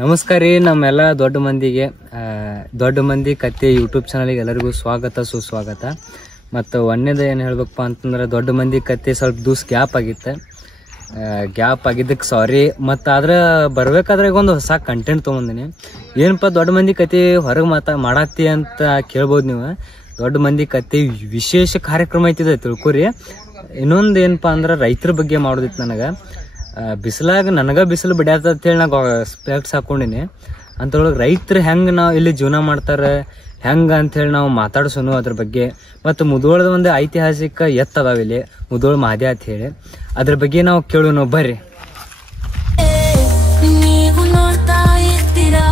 ನಮಸ್ಕಾರ ರೀ ನಮ್ಮೆಲ್ಲ ದೊಡ್ಡ ಮಂದಿ ಕತೆ ಯೂಟ್ಯೂಬ್ ಚಾನಲ್ಗೆ ಎಲ್ಲರಿಗೂ ಸ್ವಾಗತ ಸುಸ್ವಾಗತ. ಮತ್ತು ಒಂದೇದು ಏನು ಹೇಳ್ಬೇಕಪ್ಪ ಅಂತಂದ್ರೆ ದೊಡ್ಡ ಮಂದಿ ಕತೆ ಸ್ವಲ್ಪ ದಿವ್ಸ ಗ್ಯಾಪ್ ಆಗಿದ್ದಕ್ಕೆ ಸಾರಿ. ಮತ್ತು ಆದ್ರೆ ಬರ್ಬೇಕಾದ್ರೆ ಈಗ ಒಂದು ಹೊಸ ಕಂಟೆಂಟ್ ತೊಗೊಂಡಿನಿ. ಏನಪ್ಪ ದೊಡ್ಡ ಮಂದಿ ಕತೆ ಹೊರಗೆ ಮಾಡತ್ತಿ ಅಂತ ಕೇಳ್ಬೋದು ನೀವು. ದೊಡ್ಡ ಮಂದಿ ಕತೆ ವಿಶೇಷ ಕಾರ್ಯಕ್ರಮ ಐತಿದೆ ತಿಳ್ಕೊರಿ. ಇನ್ನೊಂದು ಏನಪ್ಪ ಅಂದ್ರೆ ರೈತರ ಬಗ್ಗೆ ಮಾಡೋದಿತ್ತು ನನಗೆ. ನನಗೆ ಬಿಸಿಲು ಬಿಡ್ಯಾತ ಅಂತೇಳಿ ನಾ ಸ್ಪೆಕ್ಟ್ಸ್ ಹಾಕೊಂಡಿನಿ. ಅಂಥೊಳಗೆ ರೈತರು ಹೆಂಗೆ ನಾವು ಇಲ್ಲಿ ಜೀವನ ಮಾಡ್ತಾರೆ ಹೆಂಗೆ ಅಂಥೇಳಿ ನಾವು ಮಾತಾಡ್ಸೋನು ಅದ್ರ ಬಗ್ಗೆ. ಮತ್ತು ಮುಧೋಳದ ಒಂದು ಐತಿಹಾಸಿಕ ಎತ್ತದಾವ ಇಲ್ಲಿ ಮುಧೋಳ ಮಹಾದೇ ಅಂತ ಹೇಳಿ, ಅದ್ರ ಬಗ್ಗೆ ನಾವು ಕೇಳೋಣ ಬರ್ರಿ. ನೀವು ನೋಡ್ತಾ ಇರ್ತೀರಾ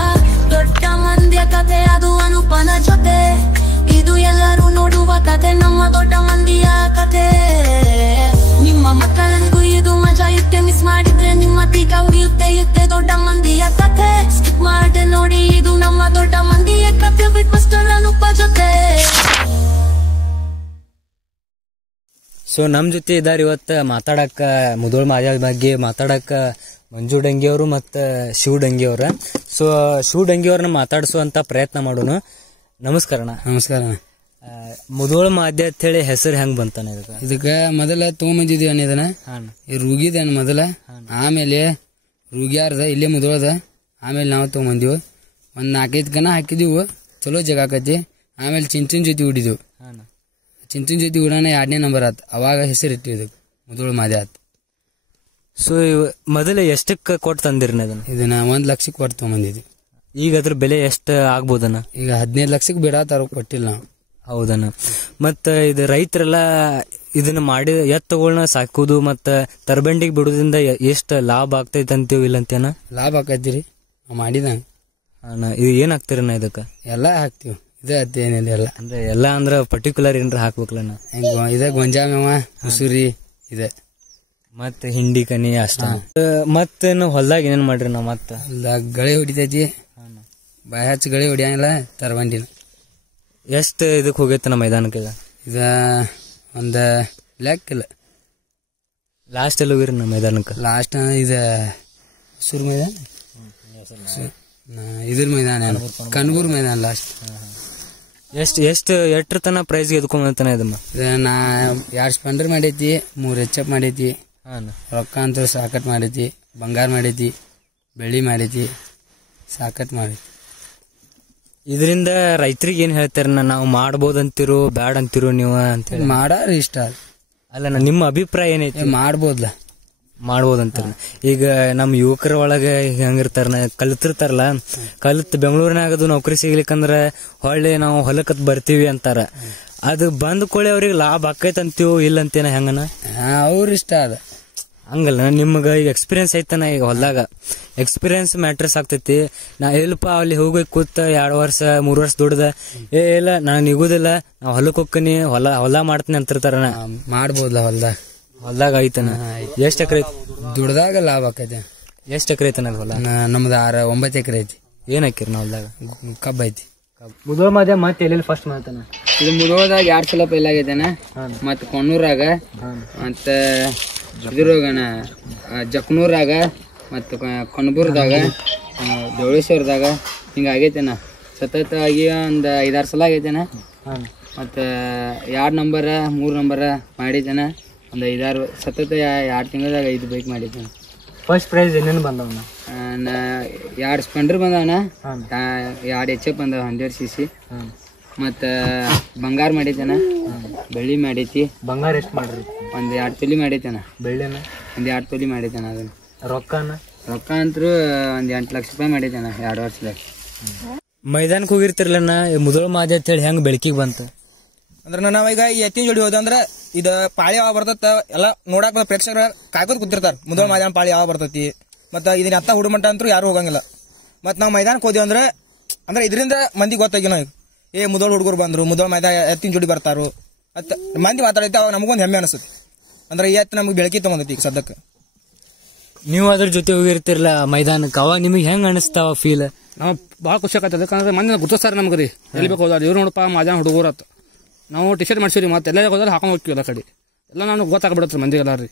ದೊಡ್ಡ ಮಂದಿಯ ಕತೆ, ಅದು ಅನುಪನ ಜೊತೆ. ಇದು ಎಲ್ಲರೂ ನೋಡುವ ಕತೆ, ನಮ್ಮ ದೊಡ್ಡ ಮಂದಿಯ ಕತೆ. ನಿಮ್ಮ ಮಕ್ಕಳಿಗೂ ಇದು ಮಜಾ ಇರುತ್ತೆ, ಮಿಸ್ ಮಾಡಿದ್ರೆ ನಿಮ್ಮ ತೀಕ ಉಳಿಯುತ್ತೆ ದೊಡ್ಡ ಮಂದಿಯ ಕತೆ. ಸ್ಕಿಪ್ ಮಾಡಿ ನೋಡಿ, ಇದು ನಮ್ಮ ದೊಡ್ಡ ಮಂದಿಯ ಕತೆ. ಬಿಟ್ ಮಾಸ್ಟರ್ ಅನುಪ ಜೊತೆ. ಸೊ ನಮ್ಮ ಜೊತೆ ಇದ್ದಾರೆ ಇವತ್ತು ಮಾತಾಡಕ್ಕೆ ಮುಧೋಳ ಮಹಾದೇ ಬಗ್ಗೆ ಮಾತಾಡಕ್ಕೆ ಮಂಜು ಡಂಗಿ ಅವರು ಮತ್ತು ಶಿವ ಡಂಗಿ ಅವ್ರ. ಸೊ ಶಿವ ಡಂಗಿ ಅವ್ರನ್ನ ಮಾತಾಡಿಸುವಂತ ಪ್ರಯತ್ನ ಮಾಡೋಣ. ನಮಸ್ಕಾರಣ್ಣ. ನಮಸ್ಕಾರ. ಮುಧೋಳ ಮಹಾದೇ ಅಂತ ಹೇಳಿ ಹೆಸರು ಹೆಂಗ್ ಬಂತಾನೆ ಇದಕ್ಕೆ ಮೊದಲ ತೊಗೊಂಬಂದಿದ್ವಿ ಅನ್ನೋದನ್ನ ರೂಗಿದೇನು ಮೊದಲ, ಆಮೇಲೆ ರೂಗ್ಯಾರ್ದ ಇಲ್ಲೇ ಮುಧೋಳದ, ಆಮೇಲೆ ನಾವು ತೊಗೊಂಬಂದಿವು. ಒಂದು 4-5 ಕನ ಹಾಕಿದೀವು, ಚಲೋ ಜಾಗ ಆಕತಿ. ಆಮೇಲೆ ಚಿಂಚಿನ ಜೊತೆ ಉಡಿದೆವು. ಚಿಂಚಿನ ಜೊತೆ ಉಡೋಣ 2ನೇ ನಂಬರ್ ಆತ್. ಅವಾಗ ಹೆಸರು ಇಟ್ಟಿವಿ ಇದಕ್ಕೆ ಮುಧೋಳ ಮಹಾದೇ ಆತ್. ಸೊ ಮೊದಲೇ ಎಷ್ಟಕ್ಕೆ ಕೊಟ್ಟು ತಂದಿರನ ಇದನ್ನ 1 ಲಕ್ಷಕ್ಕೆ ಕೊಟ್ಟು ತೊಗೊಂಬಂದಿದ್ವಿ. ಈಗ ಅದ್ರ ಬೆಲೆ ಎಷ್ಟು ಆಗ್ಬೋದನ? ಈಗ 15 ಲಕ್ಷಕ್ಕೆ ಬಿಡಾತಾರ, ಕೊಟ್ಟಿಲ್ಲ ನಾವು. ಹೌದನ. ಮತ್ತ ಇದು ರೈತರೆಲ್ಲ ಇದನ್ನ ಮಾಡಿ ಎತ್ತುಗಳನ್ನ ಸಾಕೋದು ಮತ್ತ ತರಬಂಡಿಗೆ ಬಿಡೋದ್ರಿಂದ ಎಷ್ಟು ಲಾಭ ಆಗ್ತೈತೆ ಅಂತೀವಿ ಇಲ್ಲಂತೇನ? ಲಾಭ ಆಕೈತಿರಿ ಮಾಡಿದಂಗ. ಇದು ಏನ್ ಹಾಕ್ತಿರಣ್ಣ ಇದಕ್ಕ? ಎಲ್ಲ ಹಾಕ್ತಿವಿ. ಇದೇ ಏನಿಲ್ಲ ಎಲ್ಲ ಅಂದ್ರೆ ಎಲ್ಲ ಅಂದ್ರ ಪರ್ಟಿಕ್ಯುಲರ್ ಏನ್ರ ಹಾಕ್ಬೇಕಲ್ಲ? ಇದೇ ಗೊಂಜಾಮೇವ, ಉಸುರಿ ಇದೆ, ಮತ್ತ ಹಿಂಡಿ ಕನಿ ಅಷ್ಟ. ಮತ್ತೇನು ಹೊಲ್ದಾಗ ಏನೇನ್ ಮಾಡ್ರಿ ನಾವ್? ಮತ್ತ ಗಳೆ ಹೊಡಿತೈತಿ, ಬಾಯಿ ಹಚ್ಚಿ ಗಳೆ ಹೊಡಿಯಂಗಿಲ್ಲ ತರಬಂಡಿನ. ಎಷ್ಟು ಇದಕ್ ಹೋಗೈತೆ ನಮ್ಮ ಮೈದಾನಕ್ಕೆ? ಇದ ಒಂದ ಲೆಕ್ಕಿಲ್ಲ. ಲಾಸ್ಟ್ ಎಲ್ಲಿ ಹೋಗಿರಿ ನಮ್ಮ ಮೈದಾನಕ್ಕೆ? ಲಾಸ್ಟ್ ಇದ ಸುರ್ ಮೈದಾನ, ಇದ್ರ ಮೈದಾನ ಕನಬೂರ್ ಮೈದಾನ ಲಾಸ್ಟ್. ಎಷ್ಟ್ರ ತನ ಪ್ರೈಸ್ಗೆ ಎದ್ಕೊಂಬಂತಾನ ಇದಮ್ಮ? ನಾ 2 ಸ್ಪಂಡರ್ ಮಾಡೈತಿ, 3 ಹೆಚ್ಚಪ್ ಮಾಡೈತಿ, ರೊಕ್ಕ ಅಂತ ಸಾಕಟ್ ಮಾಡೈತಿ, ಬಂಗಾರ ಮಾಡೈತಿ, ಬೆಳ್ಳಿ ಮಾಡೈತಿ, ಸಾಕಟ್ ಮಾಡೈತಿ. ಇದರಿಂದ ರೈತರಿಗೆ ಏನ್ ಹೇಳ್ತಾರ? ನಾವು ಮಾಡ್ಬೋದಂತಿರು ಬ್ಯಾಡ ಅಂತಿರು ನೀವು ಅಂತ ಹೇಳಿ? ಮಾಡಾರ ಇಷ್ಟ ಅಲ್ಲ, ನಿಮ್ಮ ಅಭಿಪ್ರಾಯ ಏನೈತಿ? ಮಾಡ್ಬೋದಂತಾರ. ಈಗ ನಮ್ ಯುವಕರ ಒಳಗ ಹೆಂಗಿರ್ತಾರ, ಕಲ್ತಿರ್ತಾರಲ್ಲ, ಕಲ್ತ್ ಬೆಂಗಳೂರಿನಾಗದು ನೌಕರಿ ಸಿಗ್ಲಿಕ್ಕಂದ್ರ ಹೊಳ್ಳಿ ನಾವು ಹೊಲಕತ್ ಬರ್ತೀವಿ ಅಂತಾರ. ಅದು ಬಂದ್ ಕೊಳಿ ಅವ್ರಿಗೆ ಲಾಭ ಆಕೈತ್ ಅಂತೀವಿ ಇಲ್ಲಂತೇನ ಹೆಂಗನ? ಅವ್ರ ಇಷ್ಟ ಅದ. ಹಂಗಲ್ಲ, ನಿಮ್ಗ ಈಗ ಎಕ್ಸ್ಪೀರಿಯನ್ಸ್ ಐತನ, ಈಗ ಹೊಲ್ದಾಗ ಎಕ್ಸ್ಪೀರಿಯನ್ಸ್ ಮ್ಯಾಟ್ರಸ್ ಆಗ್ತೈತಿ. ನಾ ಎಲ್ಪ ಅಲ್ಲಿ ಹೋಗಿ ಕೂತ 2 ವರ್ಷ 3 ವರ್ಷ ದುಡ್ದ ಇಲ್ಲ ನಾನು ನಿಗುದಿಲ್ಲ, ನಾ ಹೊಲಕ್ ಹೋಗ್ತೀನಿ, ಹೊಲ ಮಾಡ್ತೀನಿ ಅಂತಿರ್ತಾರ. ಮಾಡ್ಬೋದಲ್ಲ ಹೊಲ್ದಾಗ ಐತನ? ಎಷ್ಟ್ ಎಕರೆ ದುಡ್ದಾಗ ಲಾಭ ಆಕೈತೆ. ಎಷ್ಟ್ ಎಕರೆ ಐತನ ಹೊಲ? ನಮ್ದು 9 ಎಕರೆ ಐತಿ. ಏನ್ ಹಾಕಿರಿ ನಾ ಹೊಲ್ದಾಗ? ಕಬ್ಬ ಐತಿ. ಮುಧೋಳ ಮಹಾದೇ ಮತ್ತೆ ಎಲ್ಲೆಲ್ಲಿ ಫಸ್ಟ್ ಮಾಡ್ತಾನ? ಇದು ಮುಧೋಳದಾಗ 2 ಸಲ ಪೈಲ ಆಗೈತನ, ಮತ್ ಕೊಣ್ಣೂರಾಗ, ಮತ್ತ ಇದ್ರೋಗಣ ಜಕ್ನೂರಾಗ, ಮತ್ತ ಕನಬೂರ್ದಾಗ, ದೇವಳೇಶ್ವರದಾಗ ಹಿಂಗ ಆಗೈತೇನ. ಸತತ ಆಗಿ ಒಂದ್ 5-6 ಸಲ ಆಗೈತೇನ. ಮತ್ತ 2 ನಂಬರ್ 3 ನಂಬರ್ ಮಾಡಿದ್ದೇನ. ಒಂದ್ 5-6 ಸತತ 2 ತಿಂಗಳದಾಗ 5 ಬೈಕ್ ಮಾಡಿದ್ದೇನೆ. ಫಸ್ಟ್ ಪ್ರೈಸ್ ಏನೇನು ಬಂದವನ? 2 ಸ್ಪೆಂಡರ್ ಬಂದವನ, 2 ಹೆಚ್ಚಪ್ ಬಂದವ 100 cc, ಮತ್ತ ಬಂಗಾರ ಮಾಡೈತೇನ, ಬೆಳ್ಳಿ ಮಾಡೈತಿ. ಬಂಗಾರ ಎಷ್ಟು ಮಾಡ್ರಿ? ಒಂದ್ 2 ತೊಲಿ ಮಾಡೈತೇನ. ಬೆಳ್ಳಿನ ಒಂದ್ 2 ತೊಲಿ ಮಾಡೈತೇನ. ಅದನ್ನ ರೊಕ್ಕ ಅಂತೂ ಒಂದ್ 8 ಲಕ್ಷ ರೂಪಾಯಿ ಮಾಡೈತೇನ 2 ವರ್ಷದಾಗ. ಮೈದಾನಕ್ಕೆ ಹೋಗಿರ್ತಿರ್ಲಣ್ಣ, ಮುಧೋಳ ಮಹಾದೇ ಅಂತ ಹೇಳಿ ಹೆಂಗ್ ಬೆಳಕಿಗೆ ಬಂತು? ಅಂದ್ರೆ ನಾವೀಗ ಈ ಎತ್ತಿನ ಜೋಡಿ ಹೋದಂದ್ರ ಇದ ಪಾಳಿ ಯಾವ ಬರ್ತದ ಎಲ್ಲ ನೋಡಕ್ ಪ್ರೇಕ್ಷಕರ ಕಾಯ್ಕೋದ್ ಕೂತಿರ್ತಾರ. ಮುಧೋಳ ಮಹಾದೇ ಪಾಳಿ ಯಾವ ಬರ್ತೈತಿ, ಮತ್ತ ಇದನ್ನ ಅತ್ತ ಹುಡುಮಂಟ ಅಂತೂ ಯಾರು ಹೋಗಂಗಿಲ್ಲ. ಮತ್ ನಾವ್ ಮೈದಾನಕ್ಕೆ ಹೋದಿವಿ ಅಂದ್ರೆ ಇದರಿಂದ ಮಂದಿ ಗೊತ್ತಾಗಿಲ್ಲ. ಈಗ ಮುಧೋಳ ಹುಡುಗರು ಬಂದ್ರು, ಮುಧೋಳ ಮಹಾದೇ ಎತ್ತಿನ ಜೋಡಿ ಬರ್ತಾರು ಅಂತ ಮಂದಿ ಮಾತಾಡೈತಿ. ಅವಾಗ ನಮಗೊಂದು ಹೆಮ್ಮೆ ಅನಿಸುತ್ತೆ. ಅಂದ್ರೆ ಈ ಎತ್ತು ನಮ್ಗೆ ಬೆಳಕಿ ತಗೊಂಡೈತಿ ಈಗ ಸದ್ಯಕ್ಕೆ. ನೀವು ಅದ್ರ ಜೊತೆ ಹೋಗಿರ್ತಿರ್ಲ ಮೈದಾನಕ್ಕೆ, ಅವಾಗ ನಿಮಗೆ ಹೆಂಗ್ ಅನಿಸ್ತಾವ ಫೀಲ್? ನಾವು ಭಾಳ ಖುಷಿ ಆಗತ್ತೆ. ಯಾಕಂದ್ರೆ ಮಂದಿ ಗುರ್ತಿಸ್ತಾರೆ ನಮ್ಗೆ ರೀ, ಎಲ್ಲಿ ಬೇಕು ಹೋದಾರ ಇವ್ರು ನೋಡಪ್ಪ ಮಹಾದೇ ಹುಡುಗರತ್. ನಾವು ಟಿ ಶರ್ಟ್ ಮಾಡ್ಸಿವ್ರಿ, ಮತ್ತೆ ಎಲ್ಲ ಹೋದ್ರೆ ಹಾಕೊಂಡು ಹೋಗ್ತೀವಿ ಎಲ್ಲ ಕಡೆ ಎಲ್ಲ ನಾನು ಗೊತ್ತಾಗ್ಬಿಡತ್ರಿ ಮಂದಿಗೆಲ್ಲ ರೀ.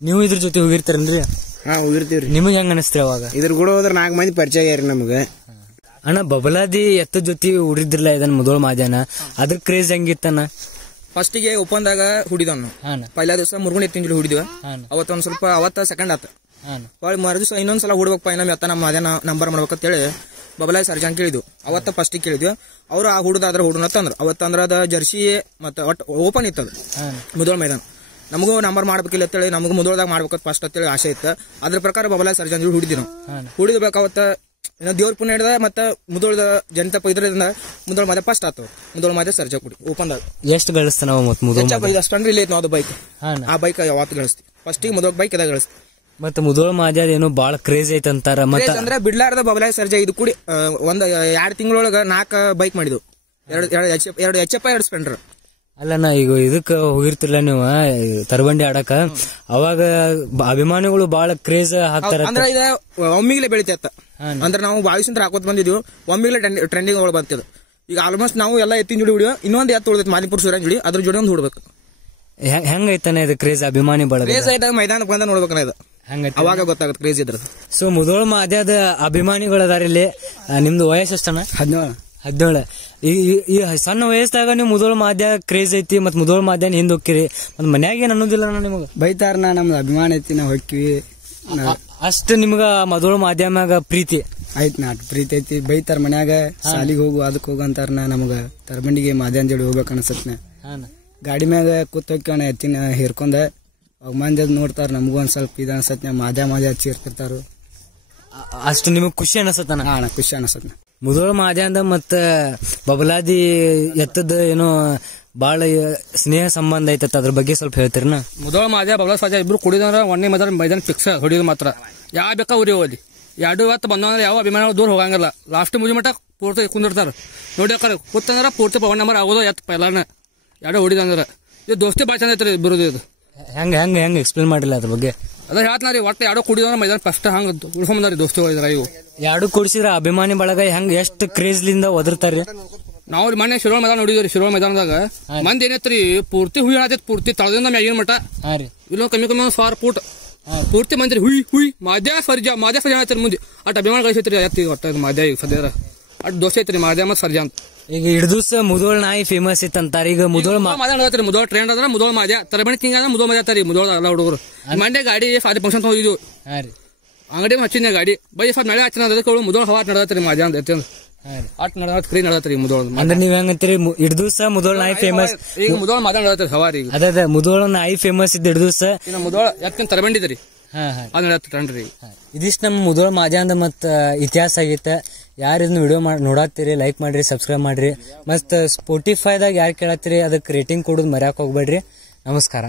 ನೀವು ಇದ್ರ ಜೊತೆ ಹೋಗಿರ್ತಾರನ್ರಿ? ಹಾ ಹೋಗಿರ್ತೀವ್ರಿ. ನಿಮಗೆ ಹೆಂಗ ಅನಿಸ್ತ್ರಿ ಅವಾಗ? ಇದ್ರ ಕೂಡ ಹೋದ್ರ 4 ಮಂದಿ ಪರಿಚಯ ಆಗ್ಯಾರಿ ನಮ್ಗೆ. ಅಣ್ಣ ಬಬಲಾದಿ ಎತ್ತ ಜೊತೆ ಹುಡಿದ್ರಲ್ಲ ಇದನ್ನ ಮುದೋಳ ಮಾದ್ಯಾನ, ಅದ್ರ ಕ್ರೇಜ್ ಹೆಂಗಿತ್ತಣ್ಣ? ಫಸ್ಟಿಗೆ ಓಪನ್ದಾಗ ಹುಡಿದವನು ಪೈಲಾ ದಿವಸ ಮುರುಗುಣಿ ಎತ್ತಿನ ಜೋಡಿ ಹುಡಿದ್ವ. ಅವತ್ತೊಂದ್ ಸ್ವಲ್ಪ ಅವತ್ತ ಸೆಕೆಂಡ್ ಆತ. ಹೊಳ್ ಮರು ದಿವಸ ಇನ್ನೊಂದ್ಸಲ ಹುಡ್ಬೇಕಪ್ಪ ಇನ್ನೊಮ್ಮೆ ಎತ್ತ ನಮ್ಮ ಮಾದ್ಯಾನ ನಂಬರ್ ಮಾಡ್ಬೇಕಂತೇಳಿ ಬಬಲಾದಿ ಸರ್ಜನ್ ಕೇಳಿದ್ವು. ಅವತ್ತ ಫಸ್ಟಿಗೆ ಕೇಳಿದ್ವಿ. ಅವ್ರು ಆ ಹುಡುದಾದ್ರ ಹುಡುನ ತಂದ್ರು. ಅವತ್ತಂದ್ರ ಅದ ಜರ್ಸಿ ಮತ್ತೆ ಒಟ್ಟು ಓಪನ್ ಇತ್ತದ ಮುದೋಳ ಮೈದಾನ. ನಮಗೂ ನಂಬರ್ ಮಾಡ್ಬೇಕಿಲ್ಲ ಅಂತೇಳಿ ನಮಗೂ ಮುದೋಳದಾಗ ಮಾಡ್ಬೇಕಂತ ಫಸ್ಟ್ ಅಂತೇಳಿ ಆಸೆ ಇತ್ತು. ಅದ್ರ ಪ್ರಕಾರ ಬಬಲಾದಿ ಸರ್ಜನ್ ಜೋಡಿ ಹುಡಿದ್ವಿ ನಾವು. ಹುಡಿದ್ಬೇಕು ಅವತ್ತ ದೇವ್ರ ಪುಣ್ಯ ಹಿಡ್ದ ಮತ್ತೆ ಮುದೋಳದ ಜನತಾ ಇದರಿಂದ ಮುದೋಳ ಮಾದೆ ಫಸ್ಟ್ ಆತು. ಮುದೋಳ ಮಾದೆ ಸರ್ಜಾ ಕುಡಿ ಓಪನ್ದಾಗ ಎಷ್ಟು ಗಳಿಸ್ತಾನ ಮುದೋಳ ಅಷ್ಟಂದ್ರೆ ಇಲ್ಲ ಐತಿ ನಾವು ಬೈಕ್. ಆ ಬೈಕ್ ಯಾವತ್ತು ಗಳಿಸ್ತೀವಿ ಫಸ್ಟಿಗೆ ಮುದೋಳ ಬೈಕ್ ಎದಾಗ ಗಳಿಸ್ತೀವಿ. ಮತ್ತೆ ಮುದೋಳ ಮಾದ್ಯಾದ ಏನೋ ಬಾಳ ಕ್ರೇಜ್ ಐತೆ ಅಂತಾರ. ಮತ್ತೆ ಅಂದ್ರೆ ಬಿಡ್ಲಾರ್ದ ಬಬಲಾದಿ ಸರ್ಜಾ ಇದು ಕೂಡಿ ಒಂದ್ 2 ತಿಂಗಳೊಳಗ 4 ಬೈಕ್ ಮಾಡಿದ್ವು. 2 HF 2 ಸ್ಪೆಂಡರ್. ಅಲ್ಲಣ್ಣ ಈಗ ಇದಕ್ಕ ಹೋಗಿರ್ತಿರ್ಲ ನೀವು ತರಬಂಡಿ ಆಡಕ, ಅವಾಗ ಅಭಿಮಾನಿಗಳು ಬಾಳ ಕ್ರೇಜ್ ಹಾಕ್ತಾರ. ಅಂದ್ರೆ ಇದ ಒಮ್ಮಿಗ್ಲೆ ಬೆಳಿತೈತ. ಅಂದ್ರೆ ನಾವು ಬಾವಿಸಿಂದ ಹಾಕೋತ್ ಬಂದಿದ್ವಿ, ಒಮ್ಮಿಗ್ಲೆ ಟ್ರೆಂಡಿಂಗ್ ಒಳಗೆ ಬರ್ತಿದ್. ಈಗ ಆಲ್ಮೋಸ್ಟ್ ನಾವು ಎಲ್ಲ ಎತ್ತಿನ ಜೋಡಿ ಹುಡಿಯೋ, ಇನ್ನೊಂದು ಎತ್ತು ಉಳಿದೈತಿ ಮಾದಿಪುರ ಸೂರ್ಯನ್ ಜೋಡಿ, ಅದ್ರ ಜೋಡಿ ಒಂದು ಹುಡ್ಬೇಕು. ಹೆಂಗೈತಾನೆ ಇದು ಕ್ರೇಜ್ ಅಭಿಮಾನಿ ಬಳಗ? ಕ್ರೇಜ್ ಐತಾಗ ಮೈದಾನಕ್ಕೆ ಬಂದ ನೋಡ್ಬೇಕನ್ನ ಇದು ಅವಾಗ ಗೊತ್ತಾಗತ್ತೆ ಕ್ರೇಜ್ ಇದ್ರದ್ದು. ಸೊ ಮುದೋಳ ಮಾದ್ಯಾದ ಅಭಿಮಾನಿಗಳದಾರ ಇಲ್ಲಿ. ನಿಮ್ದು ವಯಸ್ಸು ಎಷ್ಟಣ್ಣ? 17. ಈ ಸಣ್ಣ ವಯಸ್ಸಾಗ ನೀವು ಮುದೋಳ ಮಾದ್ಯ ಕ್ರೇಜ್ ಐತಿ ಮತ್ ಮುದೋಳ ಮಾದ್ಯಾನ ಹಿಂದ್ ಹೋಗ್ಕಿರಿ, ಮತ್ ಮನ್ಯಾಗ ಏನ್ ಅನ್ನೋದಿಲ್ಲ ನಿಮಗ? ಬೈತಾರನ ನಮ್ದು ಅಭಿಮಾನ ಐತಿ, ನಾವ್ ಹೊಕ್ಕಿವಿ. ಅಷ್ಟು ನಿಮ್ಗ ಮುದೋಳ ಮಾಧ್ಯಮ್ಯಾಗ ಪ್ರೀತಿ ಆಯ್ತು. ಪ್ರೀತಿ ಐತಿ. ಬೈತಾರ ಮನ್ಯಾಗ ಸಾಲಿಗೆ ಹೋಗು ಅದಕ್ ಹೋಗಂತಾರನ. ನಮಗ ತರಬಂಡಿಗೆ ಮಾದ್ಯಾನ್ ಜೋಡಿ ಹೋಗ್ಬೇಕ ಅನ್ಸತ್ನ. ಗಾಡಿ ಮ್ಯಾಗ ಕೂತ್ ಹೋಗ್ಯವಣ ಎತ್ತಿನ ಹೇರ್ಕೊಂಡ ಅವಾಗ ಮಂದಿ ನೋಡ್ತಾರ. ನಮಗೂ ಒಂದ್ ಸ್ವಲ್ಪ ಇದ ಅನ್ಸತ್ನ. ಮಾದ್ಯ ಹಚ್ಚಿರ್ತಿರ್ತಾರ. ಅಷ್ಟು ನಿಮಗ್ ಖುಷಿ ಅನಸತ್ತನ? ಖುಷಿ ಅನಸತ್ನ. ಮುದೋಳ ಮಾದ್ಯಾಂದ ಮತ್ತ ಬಬಲಾದಿ ಎತ್ತದ ಏನೋ ಬಾಳ ಸ್ನೇಹ ಸಂಬಂಧ ಐತತ್, ಅದ್ರ ಬಗ್ಗೆ ಸ್ವಲ್ಪ ಹೇಳ್ತೀರನ? ಮುದೋಳ ಮಾದ್ಯ ಬಬಲಾ ಸಾಜ ಇಬ್ರು ಕುಡಿದಂದ್ರ ಒಂದೇ ಮೈದಾನ ಫಿಕ್ಸ್ ಹೊಡಿಯೋದು ಮಾತ್ರ. ಯಾವ ಬೇಕಾ ಉರಿ ಹೋಗಿ 2 ಹೊತ್ತು ಬಂದ್ರೆ ಯಾವ ಅಭಿಮಾನಿಗಳು ದೂರ ಹೋಗಂಗಿಲ್ಲ. ಲಾಸ್ಟ್ ಮುಗಿ ಮಟ್ಟ ಪೂರ್ತಿ ಕುಂದಿರ್ತಾರ ನೋಡಿ. ಕೂತಂದ್ರ ಪೂರ್ತಿ 1 ನಂಬರ್ ಆಗೋದು ಎತ್ ಪೈಲಾನ 2 ಹೊಡಿದಂದ್ರ. ಇದು ದೋಸ್ತಿ ಭಾಳ ಚಂದ ಐತ್ರಿ ಇಬ್ಬರದು. ಇದು ಹೆಂಗ ಎಕ್ಸ್ಪ್ಲೇನ್ ಮಾಡಿಲ್ಲ ಅದ್ರ ಬಗ್ಗೆ? ಅದ ಹೇಳ್ತಾರಿ ಒಟ್ಟು 2 ಕುಡಿದಂದ್ರ ಮೈದಾನ ಫಸ್ಟ್ ಹಂಗ ಉಳ್ಕೊಂಬಂದಾರಿ ದೋಸ್ತಿ ಹೋಗಿದ್ರ. ಇವು 2 ಕುಡಿಸಿದ್ರ ಅಭಿಮಾನಿ ಬಳಗ ಹೆಂಗ್ ಎಷ್ಟು ಕ್ರೇಜ್ ಲಿಂದ ಒದರ್ತಾರ್ರಿ. ನಾವು ಮೊನ್ನೆ ಶಿರೋಳ ಮೈದಾನ ನೋಡಿದ್ರಿ. ಶಿರೋಳ ಮೈದಾನದಾಗ ಮಂದಿ ಏನೈತ್ರಿ ಪೂರ್ತಿ ಹುಯಿ ಆತೈತಿ. ಪೂರ್ತಿ ತಳದಿಂದ ಮ್ಯಾಗಿನ ಮಠ ಇಲ್ಲೊಂದು ಕಮ್ಮಿ 1,000 ಫೂಟ್ ಪೂರ್ತಿ ಮಂದಿ ಹುಯಿ ಮಾದ್ಯ ಸರ್ಜಾ ಐತ್ರಿ. ಮುಂದೆ ಅಟ್ ಅಭಿಮಾನ ಗಳಿಸೈತ್ರಿ ಎತ್ತಿ ಒಟ್ಟ ಮಾದ್ಯ. ಈಗ ಸದ್ಯ ಅಟ್ ದೋಸ್ತಿ ಐತ್ರಿ ಮಾದ್ಯ ಮತ್ ಸರ್ಜಾ ಅಂತ. ಈಗ ಹಿಡ್ದೂಸ ಮುದೋಳ ನಾಯಿ ಫೇಮಸ್ ಇತ್ತಂತಾರ. ಈಗ ಮುದೋಳ ಮಾದ್ಯ ಮುದೋಳ ಟ್ರೆಂಡ್ ಅದ್ರ ಮುದೋಳ ಮಾದ್ಯ ತರಬಣಿ ಕಿಂಗ್ ಅದ ಮುದೋಳ ಮಾದ್ಯ ತಾರಿ. ಮುದೋಳ ಎಲ್ಲ ಹುಡುಗರು ಮಂಡ್ಯ ಗಾಡಿ ಫಾದಿ ಫಂಕ್ಷನ್ ಹೋಗಿದ್ವು. ಅಂಗಡಿ ಹಚ್ಚಿನ ಗಾಡಿ ಬೈ ನಾಳೆ ಹಚ್ಚಿನ ಅದಕ್ಕೆ ಮುದೋಳ ಹವಾ ನಡದತ್ರಿ ಮಾದ್ಯ ಅಂತ ಎತ್ತ ಅಟ್ ನಡದತ್ ಕ್ರೀ ನಡದತ್ರಿ ಮುದೋಳ. ಅಂದ್ರೆ ನೀವ್ ಹೆಂಗಂತೀರಿ ಹಿಡ್ದೂಸ ಮುದೋಳ ನಾಯಿ ಫೇಮಸ್? ಈಗ ಮುದೋಳ ಮಾದ್ಯ ನಡದತ್ರಿ ಹವಾರಿ. ಅದ ಮುದೋಳ ನಾಯಿ ಫೇಮಸ್ ಇದ್ದ ಹಿಡ್ದೂಸ ಮುದೋಳ ಎತ್ತಿನ ತರಬಂಡಿದ್ರಿ. ಇದಿಷ್ಟು ನಮ್ಮ ಮುದೋಳ ಮಾದ್ಯಾಂದ ಮತ್ತ ಇತಿಹಾಸ ಆಗೈತೆ. ಯಾರು ಇದನ್ನ ವಿಡಿಯೋ ನೋಡಾತ್ತೀರಿ ಲೈಕ್ ಮಾಡ್ರಿ, ಸಬ್ಸ್ಕ್ರೈಬ್ ಮಾಡ್ರಿ. ಮತ್ ಸ್ಪೋಟಿಫೈದಾಗ ಯಾರು ಕೇಳತ್ತೀರಿ ಅದಕ್ಕೆ ರೇಟಿಂಗ್ ಕೊಡೋದು ಮರ್ಯಾಕ್ ಹೋಗ್ಬೇಡ್ರಿ. ನಮಸ್ಕಾರ.